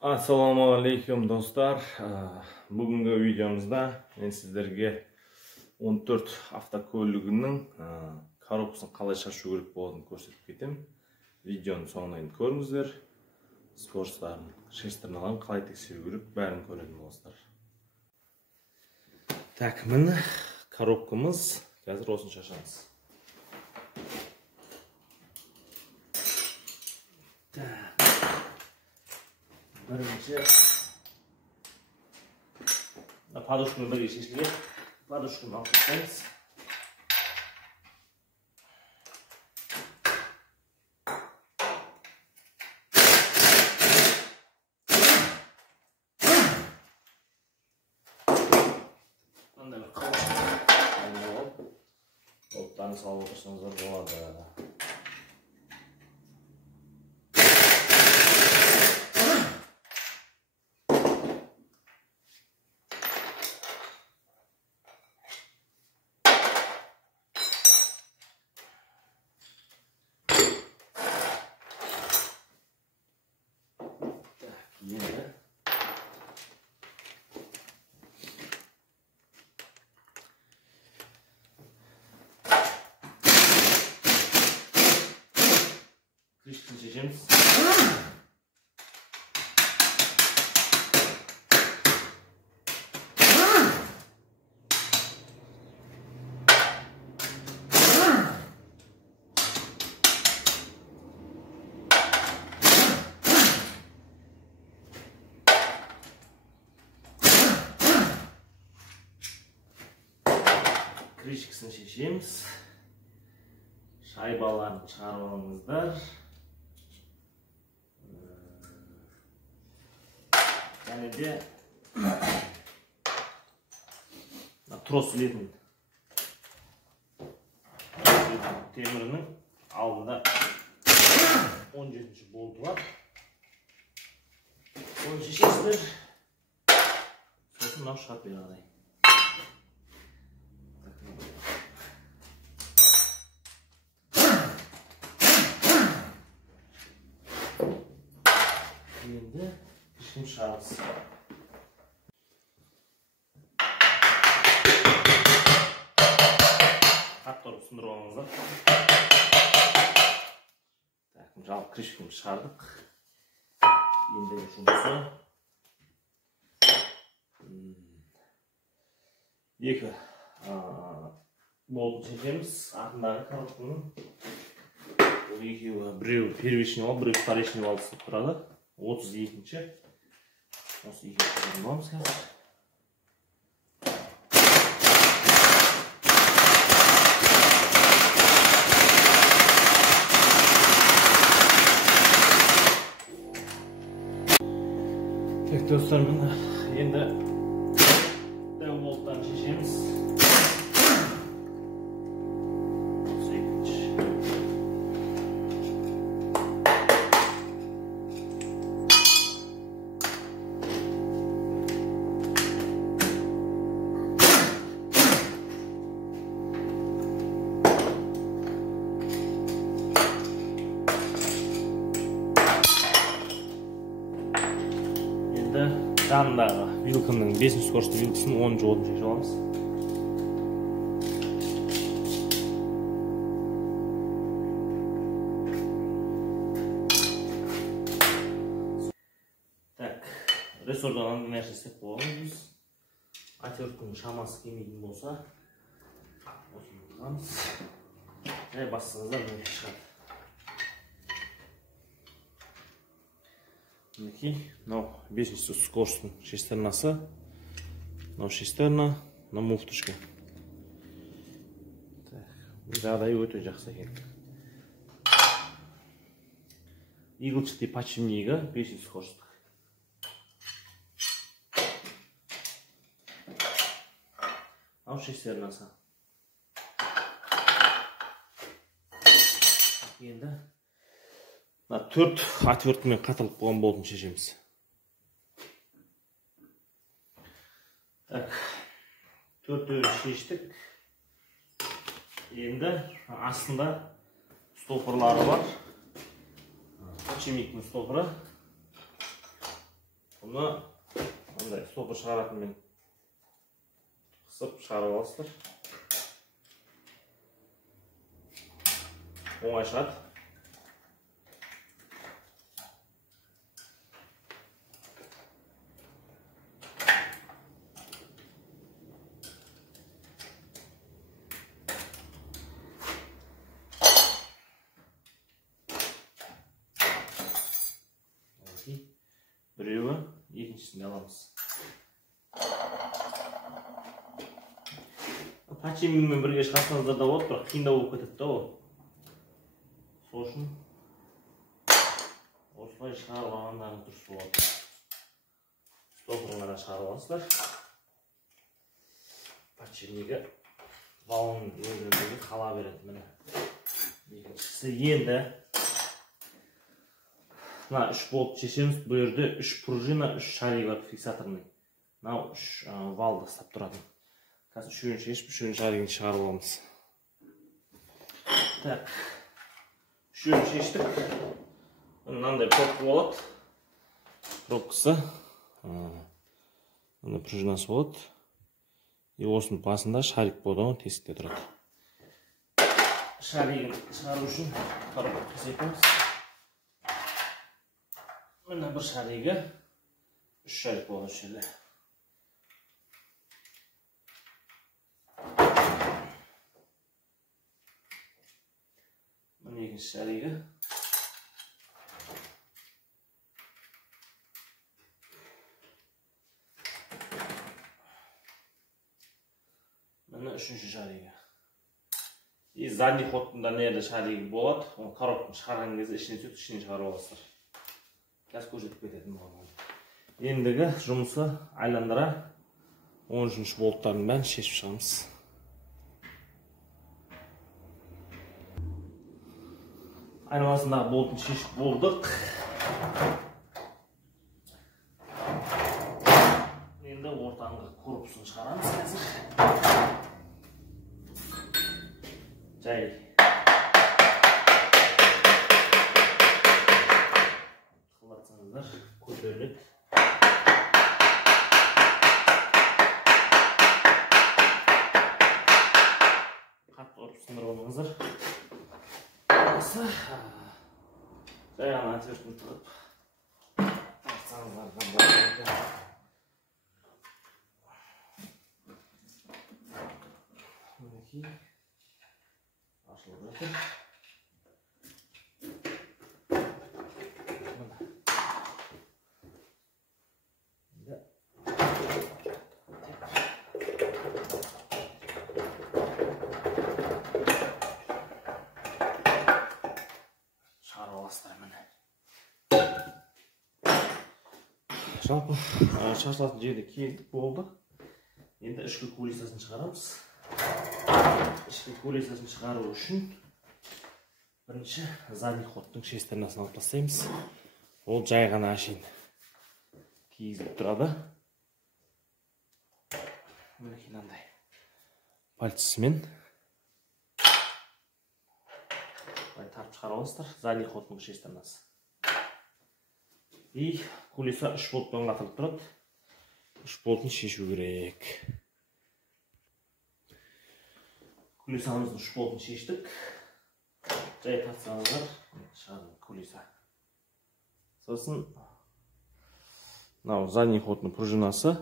Assalomu alaykum do'stlar. Bugungi videomizda men sizlarga 14 avtoko'ligining korobkasini qalay chiqarish kerak bo'lganini ko'rsatib ketaman. Videoni so'ngidan ko'ringizlar. Skoroslarini, shestirnalarni qalay tekshirish kerak barini ko'radigan bo'lsizlar. Tak, mana korobkamiz. Hozir o'sini shoshamiz. Birinchi podushkani birga shishtirib, podushkani olib tashlaymiz. Bunday bir qilib, o'tdan solib o'tirsangiz bo'ladi. Yine krishkini çekeceğiz. Krishkasini şişimiz. Şaybalarını çıkarmamızdır. Yani de trosletin temirinin altında 17. boltu var. Onun şişesidir. Sosun çıkart bir arayı. Şimdi krishkini chiqaramiz. Qattiqroq sindirib olingizlar. Tak, misol krishkini chiqardik. Endi shunisi. Екі болтын çekemiz. Артындағы korobkani. Бұл екеуі біреуі первичный болып, біреуі вторичный болып тұрады. 32-ci. Осы екеуі боламыз қазір. Так, достар, мына енді дәу болттан шешеміз. Жанындағы вилканың 5-ші скоросты вилкасын 10-ші отын шешіп аламыз. Так, рессордан нәрсе істеп қойғанбыз. Отвертканың шамасы келмейтін болса, осыны тұрамыз. Жай бассаңыздар міне шығады. Мінекей, мынау 5-ші скоростың шестернасы, мынау шестерна, мынау муфточка. Жағдайы өте жақсы екен. Игілчікте подшипнигі 5-ші скоросттық. Мынау шестернасы. Енді 4 отверткамен қатырылып қойған болтын шешеміз. Так, 4-ті шештік. Енді астында стопырлары бар. Подшипниктің стопыры. Бұны мындай стопыр шығаратынмен қысып шығарып аласыздар. Оңай шығады. Біреуі, екіншісіне аламыз. Пачеммен бірге шығарсаңыздар да болады, бірақ қиындау болып кетеді да ол. Сол үшін осылай шығарып алғандарың дұрыс болады. Стопырын ғана шығарып аласыздар. Пачемнегі балының өзіндегі қала береді міне. Екіншісі енді мына 3 болт шешеміз, бұл жерде 3 пружина, 3 шарик бар фиксаторный. Мынау 3 валды ұстап тұратын. Қазір үшеуін шешіп, үшеуін шаригін шығарып аламыз. Так, үшеуін шештік. Мынандай пробка болады. Пробкасы. Мына пружинасы болады. И осының басында шарик болады, тесікте тұрады. Шаригін шығару үшін коробка қысайтамыз. Мына бір шаригі 3 шарик болады үшелі. Мына екінші шаригі. Мына үшінші шаригі. И задний ходында нерді шаригі болады. Оны коробканы шығарған кезде ішіне сөйтіп ішіне шығарып аласыздар. Қазір көрсетіп кететін болған. Ендігі жұмысы айландыра 13 болттардың бәрін шешіп шығамыз. Айналасындағы болтын шешіп болдық. Енді ортаңғы корпусын шығарамыз қазір. Жай. Көтеріледі. Қатты ұрып сындырып алыңыздар. Осы жай ғана отвертканы тығып тартсаңыздар болады. Мінекей ашылып жатыр. Жалпы шашылатын жерде келдік болды. Енді ішкі кулисасын шығарамыз. Ішкі кулисасын шығару үшін бірінші задний ходтың шестернасын алып тастаймыз. Ол жай ғана ашейін киізіліп тұрады. Мінекей мынандай пальцысымен тартып шығарып аласыздар. Задний ходтың шестернасы. И кулиса 3 болтпен қатырып тұрады. 3 болтын шешу керек. Кулисамыздың 3 болтын шештік. Жай тартсаңыздар, шығады кулиса. Сосын мынау задний ходтың пружинасы.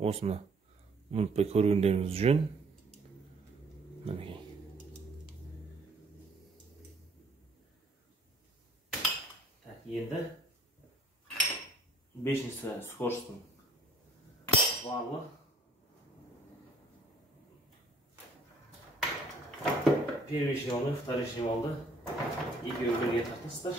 Осыны ұмытпай көргендеріңіз жөн. Мінекей. Так, енді 5-ші скоростың валы. Первый шевалды, второй шевалды. Екеуі бірге тартасыздар.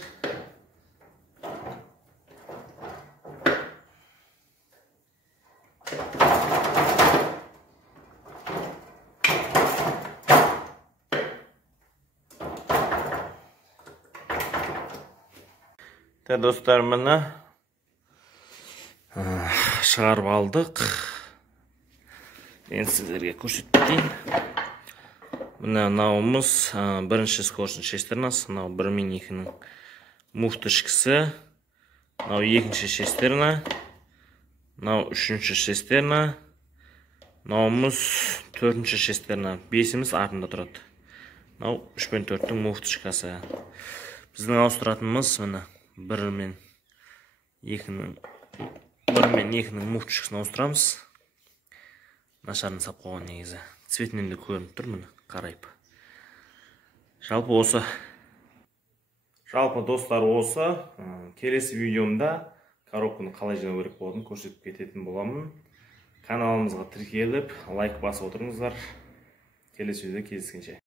Достар, мына шығарып алдық. Енді сіздерге көрсетіп кетейін. Мынауымыз бірінші скоростың шестернасы, мынау 1 мен 2-нің муфты ішкісі, мынау екінші шестерна, Мынау 3-ші шестерна. Мынауымыз 4-ші шестерна. 5-іміз артында тұрады. Мынау 3 пен 4-тің муфточкасы. Біздің ауыстыратынымыз мына 1 мен 2-нің муфточкасын ауыстырамыз. Нашарын сап қойған негізі. Цветінен де көрініп тұр, міне қарайып. Жалпы достар, осы келесі видеомда коробканы қалай жинау керек болатынын көрсетіп кететін боламын. Каналымызға тіркеліп, лайк басып отырыңыздар. Келесі видеода кездескенше.